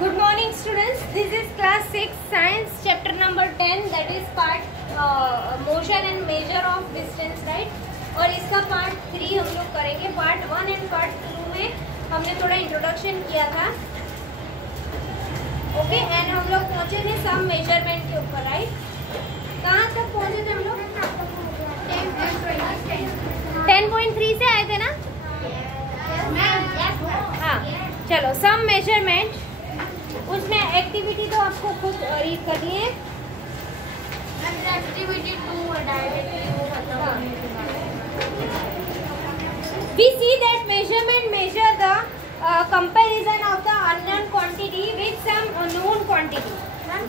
Good morning students, this is class 6 science chapter number 10 that is part motion and measure of distance, right? और इसका part 3 हम लोग करेंगे। part 1 and part 2 में हमने थोड़ा introduction किया था, ओके एंड हम लोग पहुंचे थे सम मेजरमेंट के ऊपर, राइट? कहाँ तक पहुंचे थे हम लोग? 10.3 से आए थे ना? हाँ, चलो सम मेजरमेंट, उसमें एक्टिविटी तो आपको खुद रीड करनी है। Activity 2 directly We see that measurement measure the comparison of the unknown quantity with some known quantity.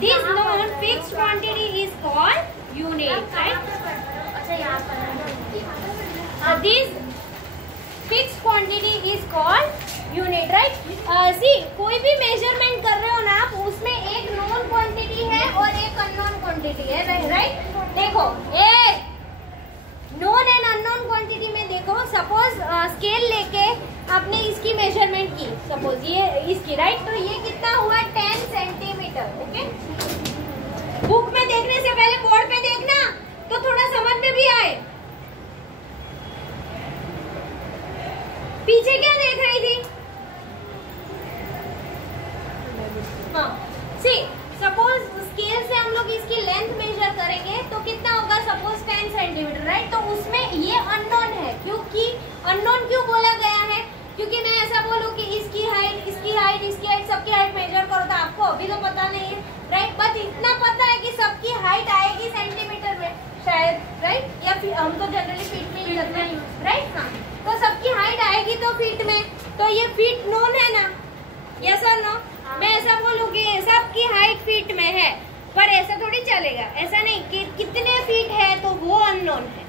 This known fixed quantity is called unit, right? अच्छा यहाँ पर This fixed quantity is called unit, right? See, कोई भी measurement कर रहे हो ना आप, उसमें एक known quantity है और एक unknown quantity है, right? देखो, known and unknown quantity में देखो, suppose scale लेके आपने इसकी measurement की, suppose ये इसकी, right? तो ये कितना हुआ? 10 सेंटीमीटर, ओके? बुक में देखने से पहले बोर्ड पे देखना, तो थोड़ा समझ में भी आए। पीछे क्या देख रही थी? हाँ, सी सपोज स्केल से हम लोग इसकी लेंथ मेजर करेंगे तो कितना होगा? Suppose 10 centimetre, right? तो उसमें ये अननोन है, क्योंकि अननोन क्यों बोला गया है? क्योंकि मैं ऐसा बोलूँ कि इसकी हाइट, इसकी हाइट, इसकी हाइट, सबकी हाइट मेजर करो तो आपको अभी तो पता नहीं है, राइट? बट इतना पता है कि सबकी हाइट आएगी सेंटीमीटर में शायद, राइट? या फिर हम तो जनरली फीट में ही करते हैं, राइट? हाँ, तो सबकी हाइट आएगी तो फीट में, तो ये फीट नोन है ना? यस और नो? मैं ऐसा बोलूँ कि सबकी हाइट फीट में है, पर ऐसा थोड़ी चलेगा, ऐसा नहीं कि कितने फीट है तो वो अननोन है,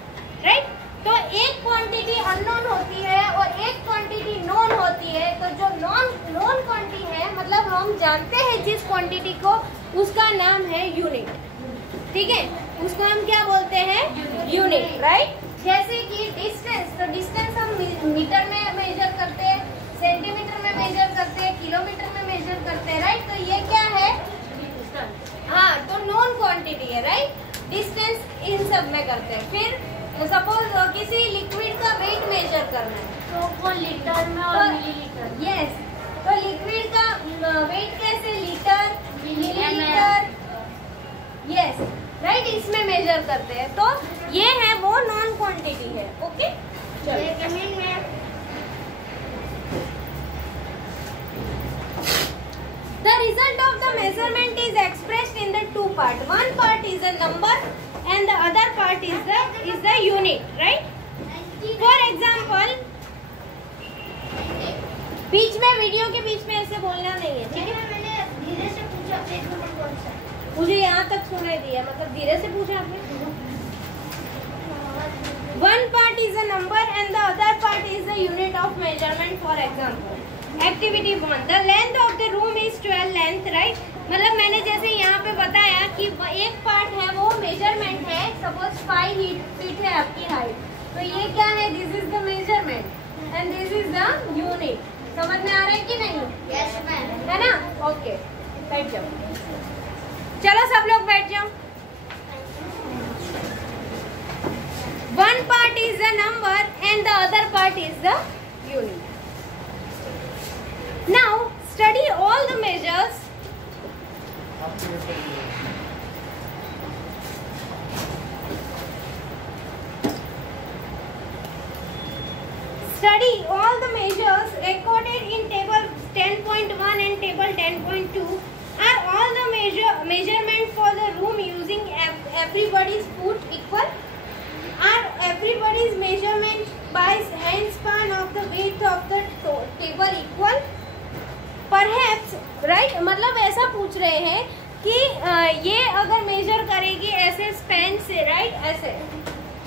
राइट? तो एक क्वांटिटी अननोन होती है और एक क्वांटिटी नोन होती है। तो जो नोन क्वांटिटी है, मतलब हम जानते हैं जिस क्वांटिटी को, उसका नाम है यूनिट, ठीक है? उसको हम क्या बोलते हैं? Unit, right? जैसे कि डिस्टेंस, तो डिस्टेंस हम मीटर में मेजर करते हैं, सेंटीमीटर में मेजर करते हैं, किलोमीटर में मेजर करते हैं, राइट? तो ये क्या है? हाँ, तो नोन क्वांटिटी है, राइट? डिस्टेंस इन सब में करते हैं। फिर सपोज किसी लिक्विड का वेट मेजर करना है तो वो लीटर में और मिलीलीटर। यस, तो लिक्विड का वेट कैसे? Litre, millilitre, yes, right? इसमें मेजर करते हैं। तो ये है वो नॉन क्वांटिटी है, ओके? चलो, the result of the measurement is expressed in the two part. One part is a number and the other part is the unit, right? For example, बीच में वीडियो के बीच में ऐसे बोलना नहीं है, ठीक है? मैंने धीरे से पूछा कौन सा? मुझे यहाँ तक सुनाई दिया, मतलब धीरे से पूछा आपने। One part is a number and the other part is the unit of measurement. For example, activity 1, the length of the room is 12 length, right? मतलब मैंने जैसे यहाँ पे बताया कि एक पार्ट है वो मेजरमेंट है, सपोज 5 फीट है आपकी हाइट, तो ये क्या है? This is the measurement and this is the unit. समझ में आ रहा है कि नहीं? Yes ma'am. है ना? ओके, बैठ जाओ, चलो सब लोग बैठ जाओ। One part is the number and the other part is the unit. Now study all the measures. Study all the measures recorded in table 10.1 and table 10.2. Are all the measurement for the room using everybody's foot equal? Are everybody's measurement by handspan of the width of the table equal? Perhaps, right? मतलब ऐसा पूछ रहे हैं कि ये अगर major करेगी ऐसे स्पैन से, राइट? ऐसे,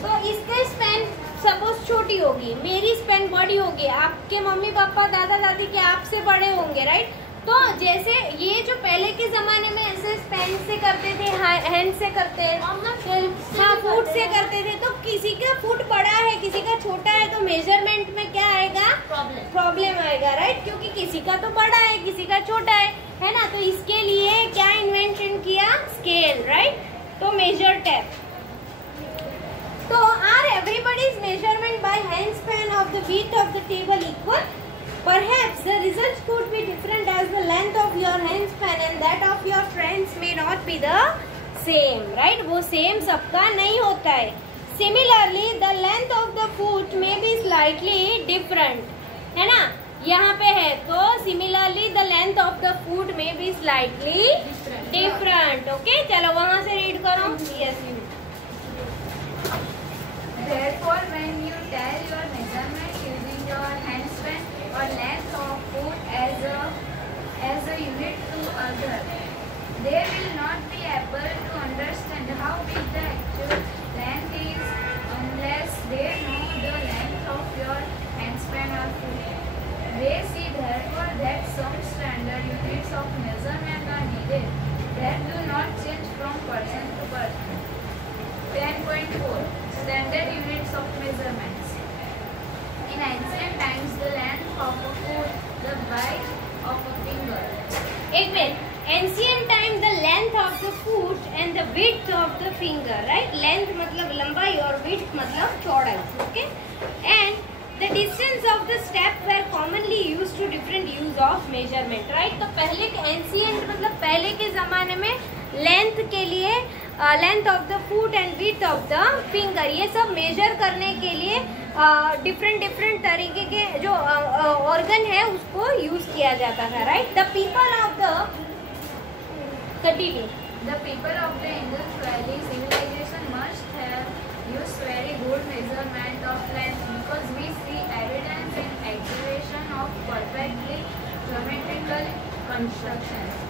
तो इसके स्पैन सपोज छोटी होगी, मेरी स्पैन बड़ी होगी, आपके मम्मी पापा दादा दादी के आपसे बड़े होंगे, राइट? तो जैसे ये जो पहले के जमाने में ऐसे पेन से करते थे, हैंड से करते हैं, हाँ फुट से करते थे, तो किसी का फुट बड़ा है किसी का छोटा है तो मेजरमेंट में क्या आएगा? प्रॉब्लम आएगा, राइट? क्योंकि किसी का तो बड़ा है किसी का छोटा है ना? तो इसके लिए क्या इन्वेंशन किया? Scale, right? तो मेजर टेप. तो are everybody's measurement by handspan of the width of the table equal? Perhaps the results could be different as the length of your handspan and that of your friends may not be the same, right? वो same सबका नहीं होता है. Similarly, the length of the foot may be slightly different, है ना? यहाँ पे है तो similarly the length of the foot may be slightly different. Okay? चलो वहाँ से read करो. Yes, you. Therefore, when you tell your measurement using your handspan or length of foot as a unit to others, they will not be able to understand how big the actual length is unless they know the length of your handspan or foot. They see therefore that some standard units of measurement are needed that do not change from person to person. 10.4 Standard units of measurements. In ancient times, the length of a foot, the width of a finger. एक minute. Ancient time the length of the foot and the width of the finger, right? Length मतलब लंबाई और width मतलब चौड़ाई. Okay? And the distance of the step were commonly used to different use of measurement, right? तो पहले के ancient मतलब पहले के जमाने में लेंथ के लिए length of the foot and width of the finger ये सब मेजर करने के लिए डिफरेंट तरीके के जो ऑर्गन है उसको यूज किया जाता था, right? The people of the continue. The people of the Indus Valley civilization must have used very good measurement of length because we see evidence in excavation of perfectly geometrical constructions.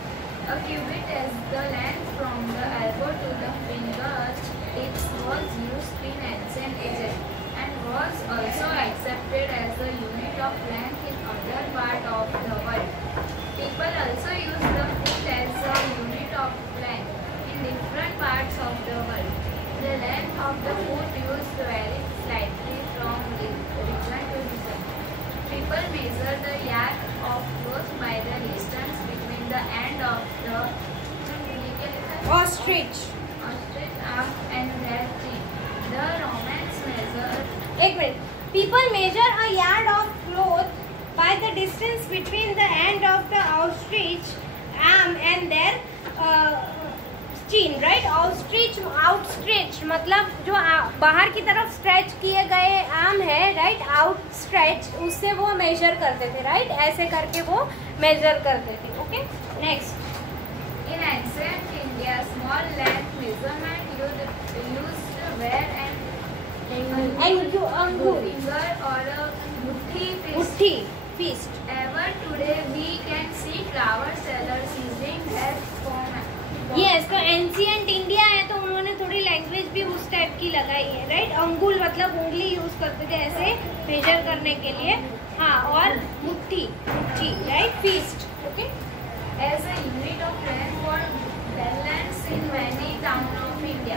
A cubit as the length from the elbow to the fingertips was used in ancient Egypt and was also accepted as the unit of length in other parts of the world. People also use the foot as a unit of length in different parts of the world. The length of the foot used varies slightly from region to region. People measure the yard of cloth by the distance between the end of the ostrich arm and their chin. The Romans measured. एक minute. People measure a yard of cloth by the distance between the end of the ostrich arm and their chin, right? Outstretch मतलब जो बाहर की तरफ stretch किए गए arm है, right? Outstretch उससे वो मेजर करते थे, राइट? ऐसे करके वो मेजर करते थे. Okay, next. In ancient India, small length measurement used were an अंगूर finger or a muthi मुट्ठी fist. Ever today, we can see flower sellers using their form. Yes, तो एंशियंट इंडिया है तो उन्होंने थोड़ी लैंग्वेज भी उस टाइप की लगाई है, राइट? अंगुल मतलब उंगली यूज करते थे ऐसे मेजर करने के लिए. हाँ, और मुट्ठी, right? Feast. Okay. As a unit of length for balance in many towns of India,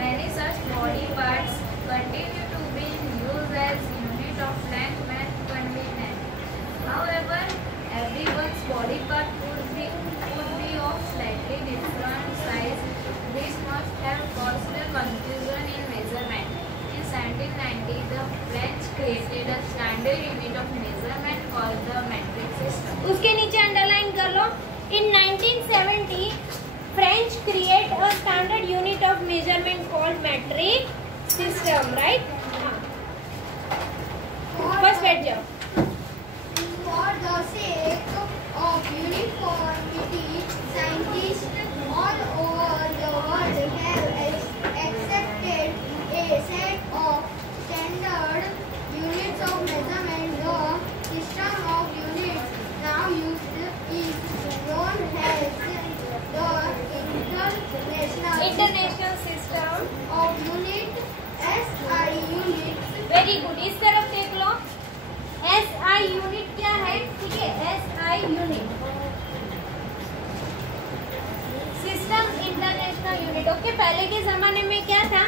many such body parts continue to be used as unit of length when convenient. However, everyone's body part could be of slightly different size. This must have caused confusion in measurement. In 1790, the French created a standard unit of measurement called the metric system. उसके नीचे underline कर लो. In 1970, French create a standard unit of measurement called metric system, right? बस बैठ जाओ. For the sake of uniformity, scientists all over the world have accepted a set of standard units of measurement. The system of units now used is known as the International System of Unit, SI units. Very good. इस तरफ देख लो. SI unit क्या है? ठीक है, SI unit system international unit. Okay, पहले के जमाने में क्या था?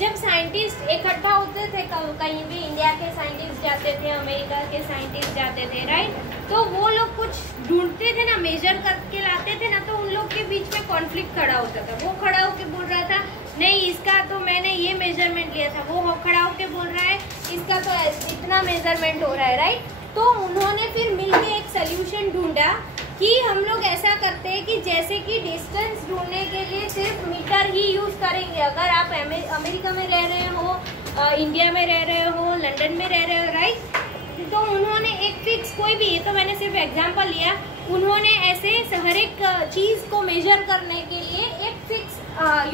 जब साइंटिस्ट इकट्ठा होते थे, कहीं भी इंडिया के साइंटिस्ट जाते थे, अमेरिका के साइंटिस्ट जाते थे, राइट? तो वो लोग कुछ ढूंढते थे ना, मेजर करके लाते थे बीच में कॉन्फ्लिक्ट खड़ा होता था। वो खड़ा होके बोल रहा था नहीं इसका तो मैंने ये मेजरमेंट लिया था, वो खड़ा होके बोल रहा है इसका तो इतना मेजरमेंट हो रहा है, राइट। तो उन्होंने फिर मिलके एक सोल्यूशन ढूंढा कि हम लोग ऐसा करते हैं कि जैसे कि डिस्टेंस ढूंढने के लिए सिर्फ मीटर ही यूज करेंगे। अगर आप अमेरिका में रह रहे हो, इंडिया में रह रहे हो, लंदन में रह रहे हो, राइट, तो उन्होंने एक फिक्स कोई भी, ये तो मैंने सिर्फ एग्जांपल लिया, उन्होंने ऐसे हर एक चीज को मेजर करने के लिए एक फिक्स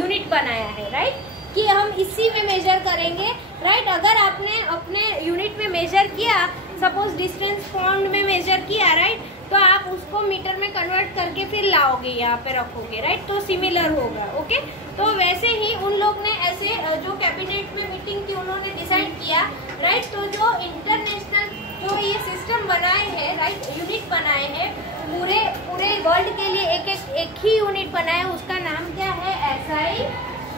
यूनिट बनाया है, राइट, कि हम इसी में मेजर करेंगे, राइट। अगर आपने अपने यूनिट में मेजर किया, सपोज डिस्टेंस पाउंड में मेजर किया, राइट, तो आप उसको मीटर में कन्वर्ट करके फिर लाओगे, यहाँ पे रखोगे, राइट, तो सिमिलर होगा, ओके। तो वैसे ही उन लोग ने ऐसे जो कैबिनेट में मीटिंग की उन्होंने डिसाइड किया, राइट। तो जो इंटरनेशनल जो ये सिस्टम बनाए हैं, राइट, यूनिट बनाए हैं, पूरे वर्ल्ड के लिए एक ही यूनिट बनाया, उसका नाम क्या है, SI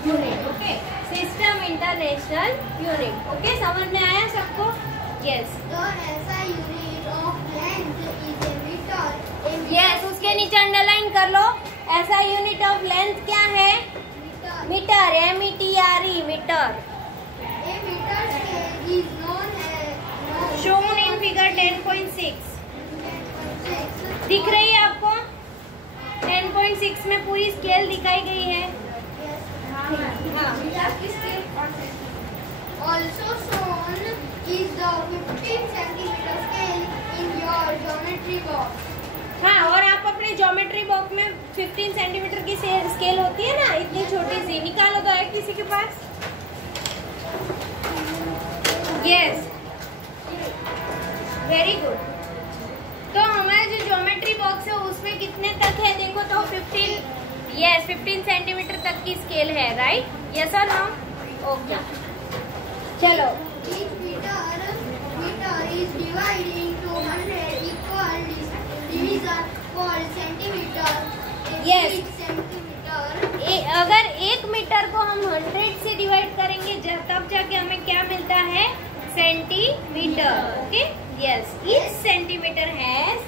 unit, okay, system international unit, okay. समझ में आया सबको? यस। यस, उसके नीचे अंडरलाइन कर लो, ऐसा यूनिट ऑफ लेंथ क्या है, metre, METRE, metre, shown in figure 10.6 दिख रही है आपको? 10.6 में पूरी स्केल दिखाई गई है। Also shown is the 15 centimeter scale in your geometry box. हाँ, और आप अपने ज्योमेट्री बॉक्स में 15 सेंटीमीटर की स्केल होती है ना, इतनी छोटी सी, निकालो तो है किसी के पास? Yes, very good. तो हमारा जो ज्योमेट्री बॉक्स है उसमें कितने तक है देखो तो 15 सेंटीमीटर तक की स्केल है, राइट, यस और नो? ओके, चलो। Each meter is divided into 100 equal division called centimeter. Yes. Each centimeter. अगर 1 मीटर को हम 100 से डिवाइड करेंगे तब जाके हमें क्या मिलता है, centimetre, okay. Yes, each centimetre has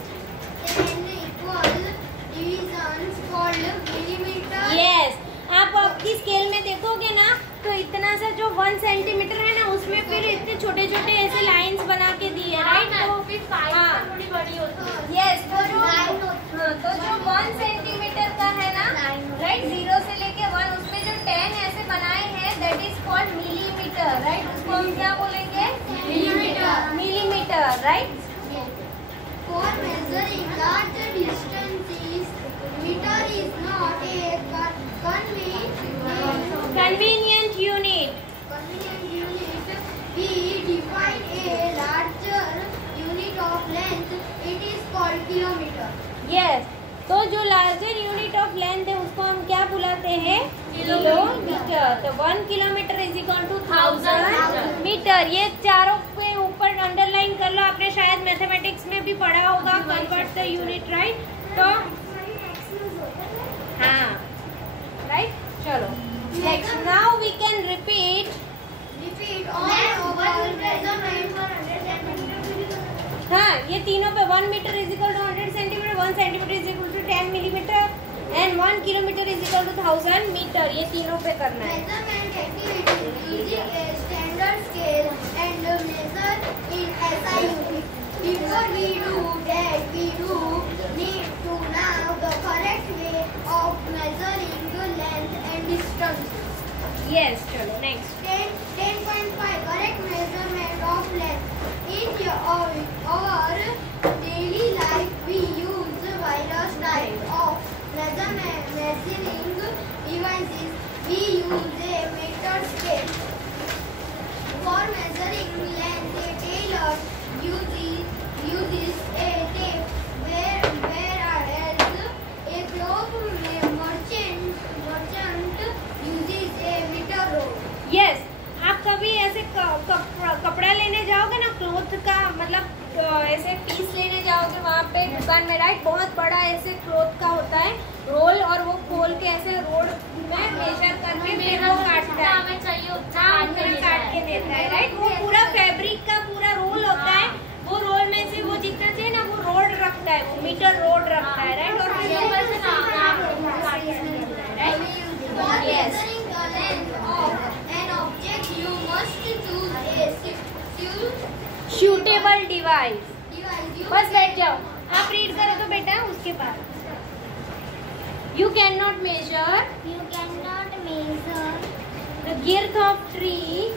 10 equal divisions called millimeter. Yes, आप आपकी स्केल में देखोगे ना तो इतना सा जो 1 सेंटीमीटर है ना उसमें फिर इतने छोटे छोटे ऐसे लाइंस बना के दिए, राइट। थोड़ी बड़ी होती है। यस, तो जो 1 सेंटीमीटर का है ना, राइट, 0 से लेके 1, उसमें जो 10 ऐसे बनाए हैं that is called millimetre, right. उसको हम क्या बोलेंगे, millimetre, right. For measuring large distances, meter is not a convenient unit. We define a larger unit of length. It is called kilometer. Yes. तो जो लार्जर यूनिट ऑफ लेंथ है उसको हम क्या बुलाते हैं, किलोमीटर। तो 1 kilometre is equal to 1000 metre. ये चारों पे ऊपर अंडरलाइन कर लो, आपने शायद मैथमेटिक्स में भी पढ़ा होगा, कन्वर्ट द यूनिट, राइट। तो हाँ, राइट, चलो next. Now we can repeat all our measurements. हाँ, ये तीनों पे 1 metre is equal to 100 centimetre, 1 centimetre is equal to 10 millimetre and 1 kilometre is equal to 1000 metre. ये तीनों पे करना है। Measurement activities using a standard scale and measure in SI unit. Before we do that, we do need to know the correct way of measuring the length and distance. Yes, चलो next. 10.5 correct measurement of length. In our daily life, we use various types of measuring devices. We use a meter scale. For measuring length, a tailor uses a tape, whereas a cloth merchant uses a meter roll. Yes, आप कभी ऐसे कपड़ा लेने जाओगे ना, cloth का मतलब ऐसे पीस लेने जाओगे वहाँ पे दुकान में, राइट, बहुत बड़ा ऐसे क्लोथ का होता है रोल, और वो खोल के ऐसे रोड में मेजर करके फिर वो काटता है, हमें चाहिए उतना काट के देता है, राइट। वो पूरा फैब्रिक का पूरा रोल होता है, वो रोल में से वो जितना चाहिए ना वो रोड रखता है, वो मीटर रोड रखता है, राइट। और You cannot measure the girth of tree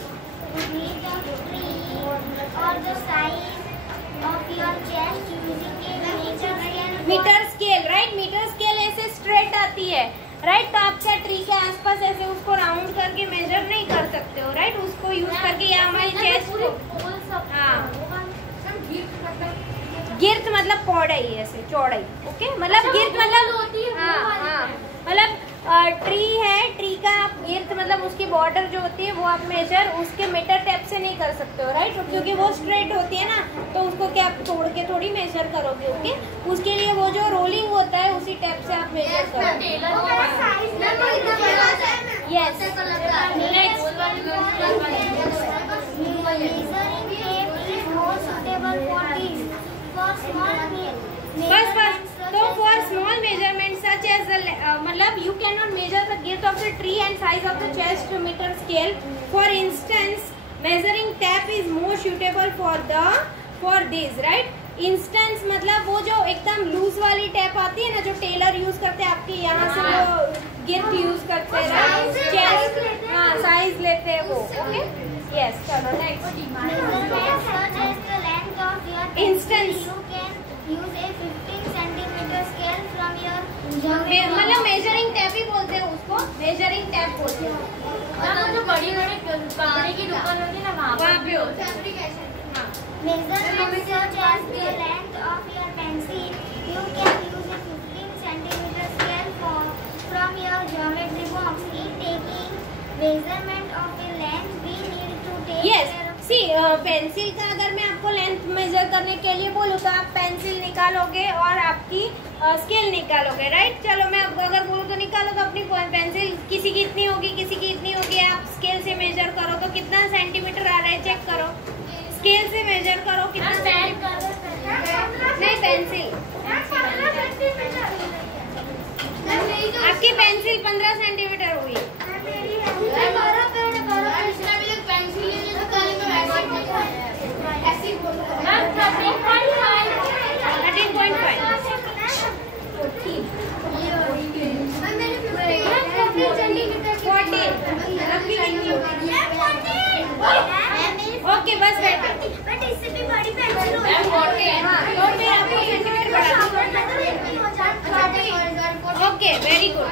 or the size of your chest using a meter scale. Metre scale, right. Metre scale ऐसे स्ट्रेट आती है, राइट। तो आप क्या ट्री के आसपास ऐसे उसको राउंड करके मेजर नहीं कर सकते हो, राइट। उसको यूज करके या हमारी चेस्ट को, हाँ, गिर्थ मतलब पौड़ाई, ऐसे चौड़ाई, ओके। मतलब गिर्थ मतलब, हाँ हाँ, मतलब ट्री है, ट्री का गिर्थ मतलब उसकी बॉर्डर जो होती है वो आप मेजर उसके मीटर टेप से नहीं कर सकते हो, राइट। क्योंकि वो स्ट्रेट होती है ना, तो उसको क्या आप तोड़ के थोड़ी मेजर करोगे, ओके। उसके लिए वो जो रोलिंग होता है उसी टेप से आप मेजर करोगे। यस, बस तो for small measurement such as मतलब you can not measure the girth of the tree and size of the chest meter scale. For instance measuring tape is more suitable for this, right. Instance मतलब वो जो एकदम loose वाली tap आती है ना, जो टेलर यूज करते हैं आपके यहाँ से, वो गिर्थ यूज करते हैं, चेस्ट, हाँ, साइज लेते हैं वो, ओके। यस, चलो नेक्स्ट। इंस्टेंस मतलब मेजरिंग टैप ही बोलते हैं उसको, मेजरिंग टैप बोलते हैं। जो बड़ी बड़ी कपड़े की दुकान होती है ना, वहाँ पे होता है। Measurements such as the length of your pencil, you can use a 15 centimeter scale from your geometry box. In taking measurement of the length, we need to take yes. सी पेंसिल का अगर मैं आपको लेंथ मेजर करने के लिए बोलूँ तो आप पेंसिल निकालोगे और आपकी स्केल निकालोगे, राइट। चलो मैं अगर बोलूँ तो निकालो, तो अपनी पेंसिल किसी की इतनी होगी, किसी की इतनी होगी, आप स्केल से मेजर करो तो कितना सेंटीमीटर आ रहा है चेक करो, स्केल से मेजर करो कितना नहीं, पेंसिल आपकी पेंसिल 15 सेंटीमीटर हुई। ओके, बस बैठे। इससे भी बड़ी pencil okay, very good.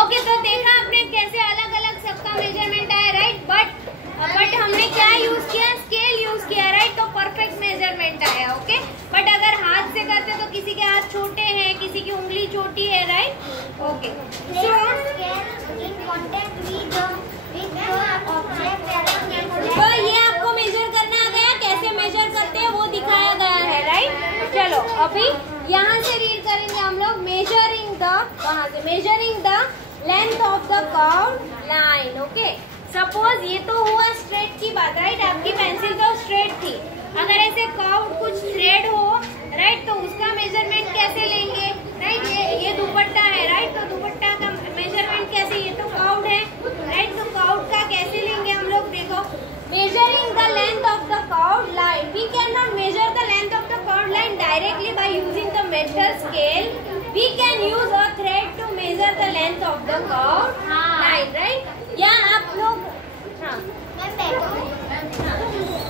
Okay, तो देखा आपने कैसे अलग अलग सबका मेजरमेंट आया, राइट। बट हमने क्या यूज किया, स्केल यूज किया, राइट। तो परफेक्ट मेजरमेंट आया, ओके। बट अगर हाथ से करते तो किसी के हाथ छोटे हैं, किसी की उंगली छोटी है, राइट। ओके, तो ये आपको मेजर करना गया, कैसे मेजर करते हैं वो दिखाया गया है, राइट। चलो अभी यहाँ से रीड करेंगे हम लोग, मेजरिंग द, कहाँ से, measuring the length of the curved line, okay. Suppose ये तो हुआ स्ट्रेट की बात, राइट। आपकी पेंसिल तो स्ट्रेट थी, अगर ऐसे कर्व्ड कुछ थ्रेड हो, राइट, तो उसका मेजरमेंट कैसे लेंगे, राइट। ये दुपट्टा है, राइट, तो दुपट्टा का मेजरमेंट कैसे, ये तो कर्व्ड है, राइट। तो कर्व्ड का कैसे लेंगे हम लोग, देखो, measuring the length of the curved line, we cannot measure the length of the curved line directly by using the meter scale. We can use a thread to measure the length of the curved line, right? या आप लोग, हाँ,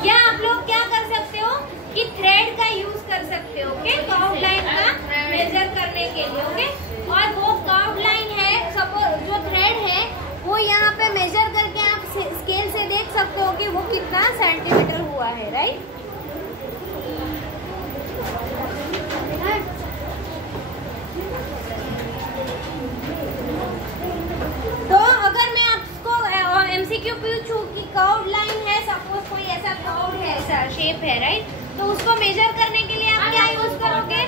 या आप लोग क्या कर सकते हो कि थ्रेड का यूज कर सकते हो, ओके, कर्व्ड लाइन का मेजर करने के लिए, ओके। और वो कर्व्ड लाइन है, सपोज जो थ्रेड है वो यहाँ पे मेजर करके आप स्केल से देख सकते हो कि वो कितना सेंटीमीटर हुआ है, राइट। तो अगर मैं आपको एमसीक्यू पूछूं कि कर्व्ड लाइन है, सपोज कोई ऐसा कर्व्ड है, ऐसा शेप है, राइट, तो उसको मेजर करने के लिए आप क्या यूज करोगे,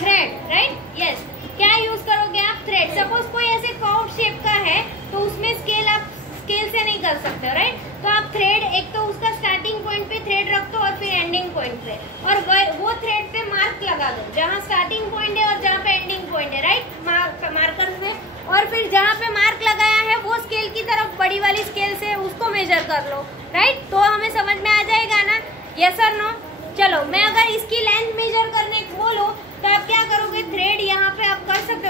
थ्रेड, राइट। यस, क्या यूज करोगे आप, थ्रेड। सपोज कोई ऐसे कर्व्ड शेप का है तो उसमें स्केल आप स्केल से नहीं कर सकते, राइट। तो आप थ्रेड, एक तो उसका स्टार्टिंग पॉइंट पे थ्रेड रख दो और फिर एंडिंग पॉइंट पे, और वो थ्रेड पे मार्क लगा दो जहाँ स्टार्टिंग पॉइंट है और जहाँ पे एंडिंग पॉइंट है, राइट, मार्कर से। और फिर जहाँ पे मार्क लगाया है वो स्केल की तरफ, बड़ी वाली स्केल से उसको मेजर कर लो, राइट। तो हमें समझ में आ जाएगा ना, यस और नो। चलो मैं अगर इसकी लेंथ मेजर करने बोलो तो आप क्या करोगे, थ्रेड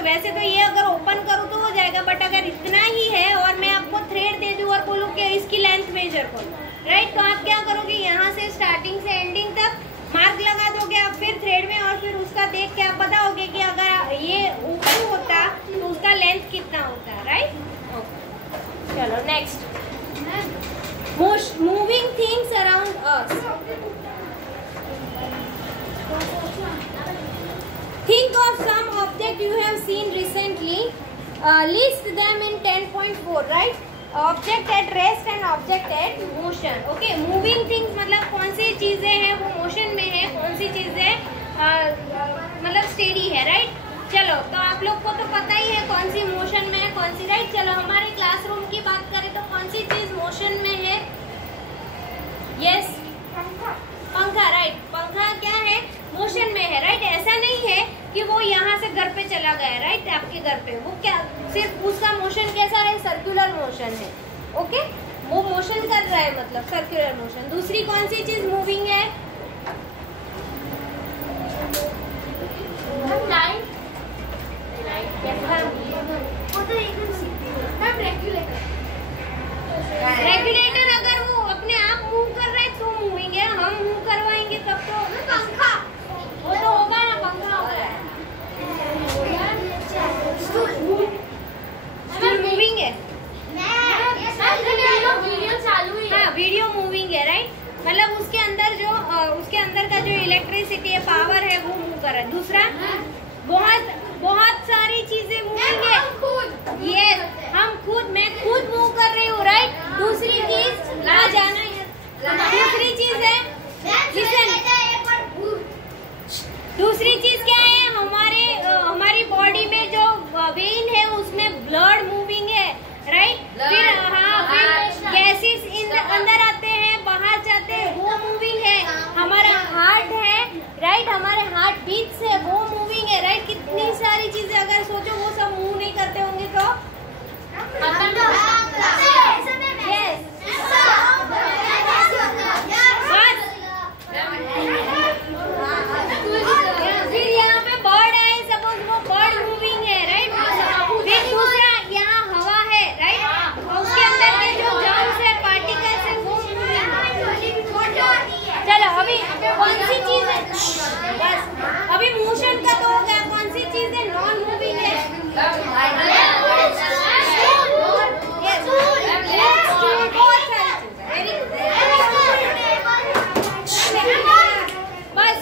वैसे तो ये अगर ओपन करूँ तो हो जाएगा, बट अगर इतना ही है और मैं आपको थ्रेड दे दूँ और बोलूँ कि इसकी लेंथ मेजर करो, राइट, तो आप क्या करोगे, यहाँ से स्टार्टिंग से एंडिंग तक मार्क लगा दोगे आप फिर थ्रेड में, और फिर उसका देख के आप बताओगे कि अगर ये ओपन होता तो उसका लेंथ कितना होता है, राइट। चलो next, moving things around us. Think of some object you have seen recently. List them in 10.4. Right? Object at rest and object at motion. Okay. Moving things मतलब कौन सी चीजें हैं वो मोशन में है, कौन सी चीजें मतलब स्टेडी है, राइट। चलो तो आप लोग को तो पता ही है कौन सी मोशन में है कौन सी, राइट। चलो हमारे क्लासरूम की बात करें तो कौन सी चीज मोशन में है? यस, पंखा, राइट। पंखा क्या है, मोशन में है, राइट। ऐसा नहीं है कि वो यहाँ से घर पे चला गया, राइट, आपके घर पे, वो क्या सिर्फ उसका मोशन कैसा है, सर्कुलर मोशन है, ओके, वो मोशन कर रहा है मतलब सर्कुलर मोशन। दूसरी कौन सी चीज मूविंग है? रेगुलेटर अगर वो अपने आप मूव कर रहा है तो मूविंग है, हम मूव करवाएंगे तब तो पंखा वो तो होगा ना, पंखा होगा, स्टूल मूविंग है, वीडियो चालू है, हाँ वीडियो मूविंग है, राइट। मतलब उसके अंदर का जो इलेक्ट्रिसिटी है, पावर है, वो मूव कर रहा है। दूसरा बहुत सारी चीजें मूविंग है, यस, हम खुद, मैं खुद मूव कर रही हूँ, राइट। दूसरी चीज ना जाना है, दूसरी चीज है, दूसरी चीज क्या है, हमारी बॉडी में जो वेन है उसमें ब्लड मूविंग है, राइट। फिर फिर गैसेस अंदर आते हैं बाहर जाते हैं, वो मूविंग है। हमारा हार्ट है, राइट, हमारे हार्ट बीट्स है, वो मूविंग है, राइट। कितनी सारी चीजें अगर सोचो वो सब मूव नहीं करते होंगे तो फिर यहाँ पे बर्ड है, सपोज वो बर्ड मूविंग है, राइट। फिर दूसरा यहाँ हवा है, राइट, उसके अंदर के जो जर्म्स है, पार्टिकल्स है, वो मूविंग है। चलो अभी कौन सी चीज है, बस अभी मोशन का तो हो गया, कौन सी चीज है नॉन मूविंग है? बस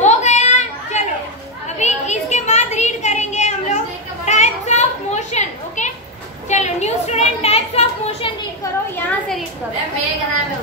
हो गया। चलो अभी इसके बाद रीड करेंगे हम लोग टाइप्स ऑफ मोशन, ओके। चलो new student types of motion read करो, यहाँ से रीड करो। मेरे का नाम है